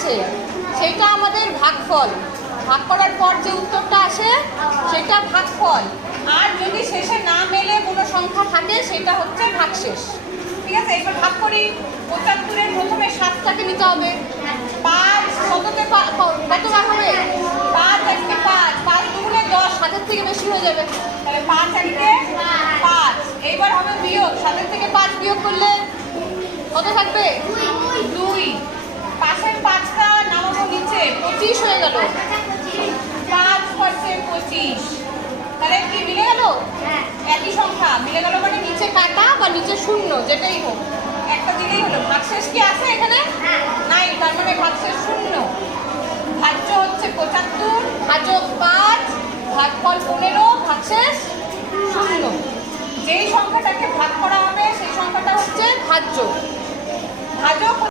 আসে সেটা আমাদের ভাগফল। ভাগ করার পর যে উত্তরটা আসে সেটা ভাগফল। আর যদি শেষে না মেলে কোনো সংখ্যা থাকে সেটা হচ্ছে ভাগশেষ। ঠিক আছে, এবার ভাগ করি। 75-এর প্রথমে 7টাকে নিতে হবে। 5 কততে কত ভাগ হবে? 5 1 5, 5 দুগুণে 10, 7-এর থেকে বেশি হয়ে যাবে। তাহলে 5 1 5। এইবার হবে বিয়োগ, 7-এর থেকে 5 বিয়োগ করলে কত থাকবে? 2। পাশের 5টা নামাবো নিচে, 25 হয়ে গেল। 5 পাশে 25, তাহলে কি মিলে গেল? একই সংখ্যা মিলে গেল, মানে নিচে কাটা বা নিচে শূন্য যেটাই হোক একটা দিলেই হলো। ভাগশেষ কি আছে এখানে? নাই, তার মানে ভাগশেষ শূন্য। ভাজ্য হচ্ছে 75, ভাজক 5, ভাগফল 15, ভাগশেষ শূন্য। যেই সংখ্যাটাকে ভাগ করা হবে সেই সংখ্যাটা হচ্ছে ভাজ্য। ভাজক